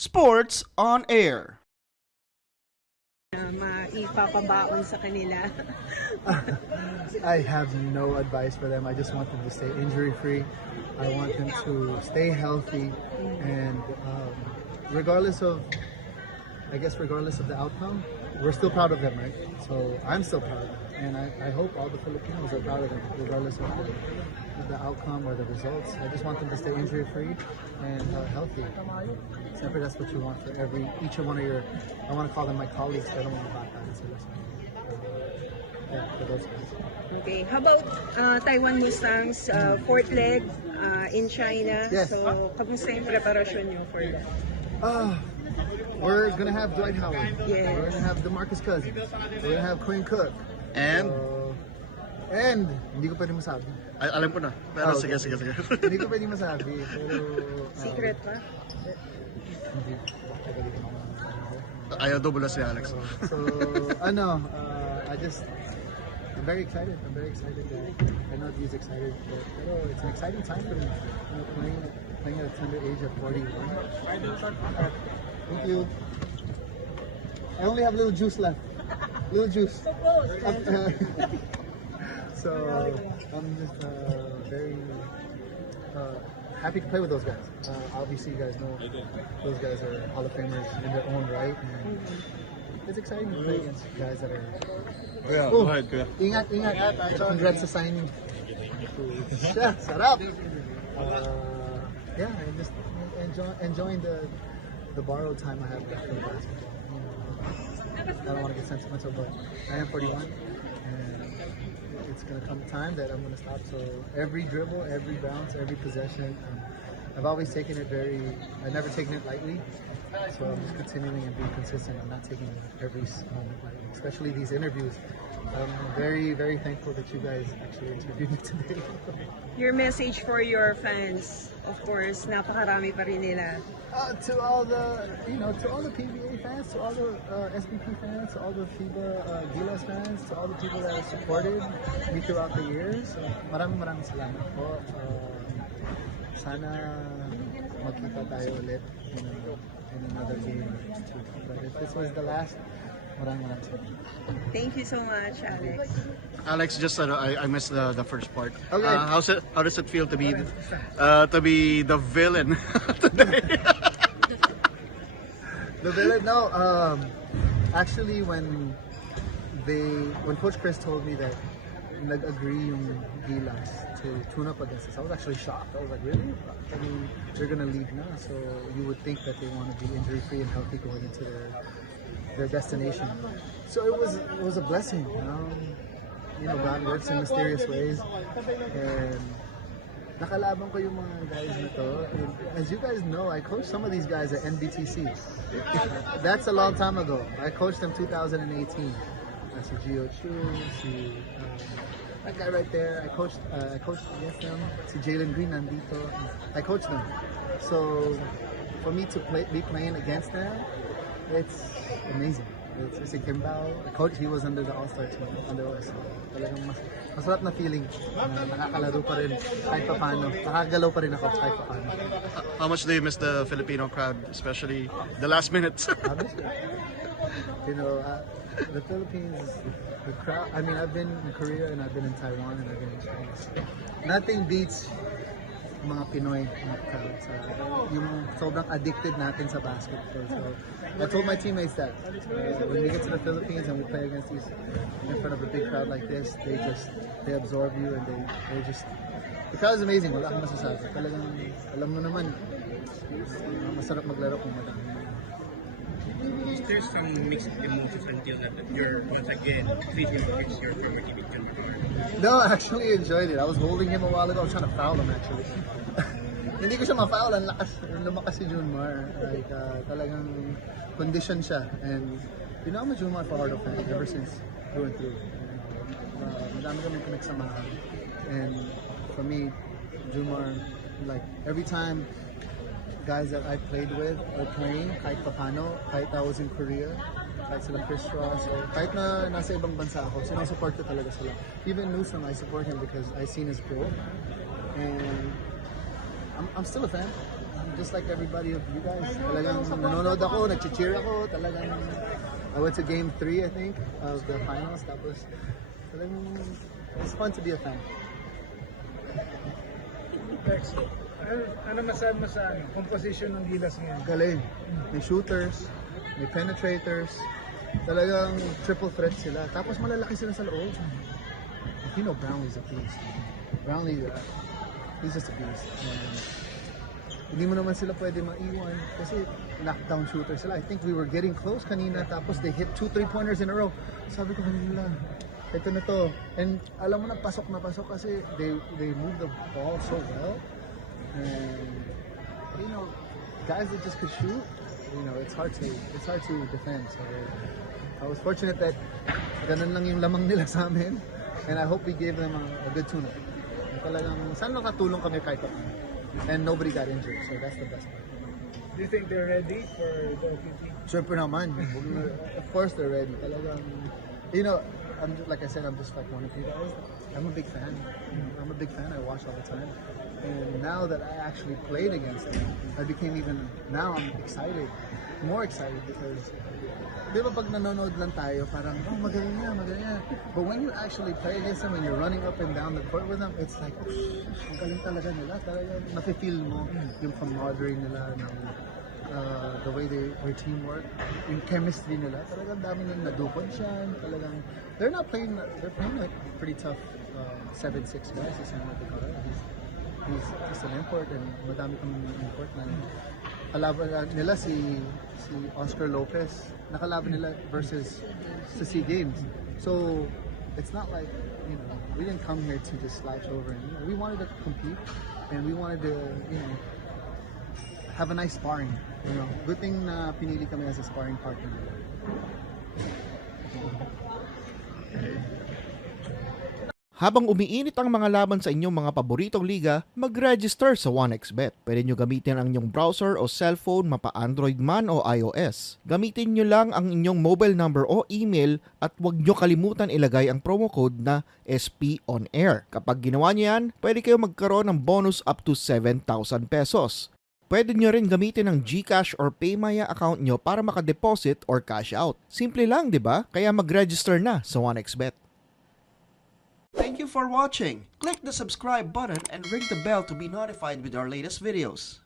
Sports on Air. na maipapabaon sa kanila. I have no advice for them. I just want them to stay injury free. I want them to stay healthy, and um, regardless of, I guess, regardless of the outcome, we're still proud of them, right? So I'm still proud of them, and I, I hope all the Filipinos are proud of them, regardless of the, of the outcome or the results. I just want them to stay injury free and uh, healthy. Siyempre, that's what you want for every each one of your. I want to call them my colleagues. I don't want to back that. Yeah, for those guys. Okay, how about uh, Taiwan Mustangs, uh, fourth leg uh, in China? Yes. So, kamusta yung preparasyon nyo for that? Ah, we're gonna have Dwight Howard. Yes. We're gonna have DeMarcus Cousins. We're gonna have Quinn Cook. And So, and hindi ko pwede masabi. Ay, alam ko na. Pero Ah, okay. sige, sige, sige. hindi ko pwede masabi. Pero ah, Secret pa? Ano. Ayaw double si Alex. So ano, uh, I just I'm very excited. I'm very excited. That, I know he's excited, but pero it's an exciting time for him. You know, playing playing at a tender age of 41. Thank you. I only have little juice left. Little juice. so I'm just uh, very uh, happy to play with those guys. Uh, obviously, you guys know those guys are Hall of Famers in their own right. And it's exciting to play against guys that are. Yeah, Oh, go ahead, kuya. Ingat, ingat. Congrats sa signing. Shut, sarap. Uh, yeah, and just enjoy, enjoying the the borrowed time I have left in basketball. I don't want to get sentimental, but I am 41, and it's gonna come time that I'm gonna stop. So every dribble, every bounce, every possession, um, I've always taken it very. I've never taken it lightly. So I'm just continuing and being consistent. I'm not taking every moment lightly, especially these interviews. I'm very, very thankful that you guys actually interviewed me today. Your message for your fans, of course, napakarami pa rin nila. Uh, to all the, you know, to all the PBA fans, to all the uh, SBP fans, to all the FIBA uh, Gilas fans, to all the people that have supported me throughout the years, uh, maraming maraming salamat po. Uh, sana magkita tayo ulit in, in another game. But if this was the last, maraming maraming salamat. Thank you so much, Alex. Alex, just uh, I, I missed the, the first part. Okay. Uh, how's it, how does it feel to be uh, to be the villain today? The villain? No. Um, actually, when they, when Coach Chris told me that nag-agree yung Gilas to tune up against us, I was actually shocked. I was like, really? I mean, they're gonna leave now, so you would think that they want to be injury-free and healthy going into their their destination. So it was it was a blessing. Um, you know, God works in mysterious ways, and ko yung mga guys to. As you guys know, I coached some of these guys at NBTC. That's a long time ago. I coached them 2018. Uh, si Gio Chu, um, that guy right there. I coached uh, I coached against them. To Jalen Green nandito. I coached them. So for me to play, be playing against them, it's amazing. It's, si Kimbao, I coach, he was under the All-Star team, under us. Talagang mas, masarap na feeling na nakakalaro pa rin kahit pa paano. Nakagalaw pa rin ako kahit pa paano. How much do you miss the Filipino crowd, especially the last minutes? You know, uh, the Philippines, the crowd, I mean, I've been in Korea and I've been in Taiwan and I've been in China. Nothing beats mga Pinoy na crowds. Uh, yung sobrang addicted natin sa basketball. So, I told my teammates that uh, when we get to the Philippines and we play against these in front of a big crowd like this, they just they absorb you and they they just the crowd is amazing. Wala akong masasabi. Talagang alam mo naman masarap maglaro kung madami. There's some mixed emotions until that you're once again facing your former teammate John McCarr. No, I actually enjoyed it. I was holding him a while ago. I was trying to foul him actually. Hindi ko siya ma-foul. Ang lakas, lumakas si Junmar. Like, uh, talagang condition siya. And, you know, I'm a Junmar Fajardo fan ever since and through. Uh, madami kami pinagsamahan. And for me, Junmar, like, every time guys that I played with are playing, kahit papano, kahit I was in Korea, kahit sila Chris Ross, or kahit na nasa ibang bansa ako, sinusupport ko talaga sila. Even Newsom, I support him because I seen his growth. And I'm, I'm still a fan. I'm just like everybody of you guys. Talagang nanonood ako, nag-cheer ako, talagang I went to game 3 I think of the finals tapos talagang it's fun to be a fan. Ano, ano masabi mo sa ano, composition ng Gilas ngayon? Galing. May shooters, may penetrators, talagang triple threat sila. Tapos malalaki sila sa loob. You know Brownlee's a beast. Brownlee, uh, he's just a beast. Hindi mo naman sila pwede maiwan kasi knockdown shooter sila. I think we were getting close kanina tapos they hit two three-pointers in a row. Sabi ko kanina, ito na to. And alam mo na, pasok na pasok kasi they, they move the ball so well. And you know, guys that just could shoot, you know, it's hard to it's hard to defend. So I was fortunate that ganun lang yung lamang nila sa amin. And I hope we gave them a, a good tune-up. Talagang, saan nakatulong kami kahit pa. And nobody got injured, so that's the best part. Do you think they're ready for the OPT? Siyempre naman. of course they're ready. Talagang, you know, I'm, like I said, I'm just like one of you guys. I'm a big fan. I'm a big fan. I watch all the time. And now that I actually played against them, I became even, now I'm excited. More excited because, di ba pag nanonood lang tayo, parang, oh, magaling niya, magaling. But when you actually play against them and you're running up and down the court with them, it's like, oh, ang galing talaga nila. Talaga, nafe-feel mo yung camaraderie nila, uh, the way they their teamwork, yung chemistry nila, talagang dami nang nadukod siya. Talagang, they're not playing, they're playing like pretty tough uh, 7-6 guys, is what they call it. He's just an import and madami kang import na kalaban nila si si Oscar Lopez. Nakalaban nila versus sa SEA Games. So it's not like you know we didn't come here to just slouch over and you know, we wanted to compete and we wanted to you know have a nice sparring you know. Good thing na pinili kami as a sparring partner Habang umiinit ang mga laban sa inyong mga paboritong liga, mag-register sa 1xBet. Pwede nyo gamitin ang inyong browser o cellphone mapa Android man o iOS. Gamitin nyo lang ang inyong mobile number o email at huwag nyo kalimutan ilagay ang promo code na SP on air. Kapag ginawa nyo yan, pwede kayo magkaroon ng bonus up to 7,000 pesos. Pwede nyo rin gamitin ang GCash or Paymaya account nyo para makadeposit or cash out. Simple lang, di ba? Kaya mag-register na sa 1xBet. Thank you for watching. Click the subscribe button and ring the bell to be notified with our latest videos.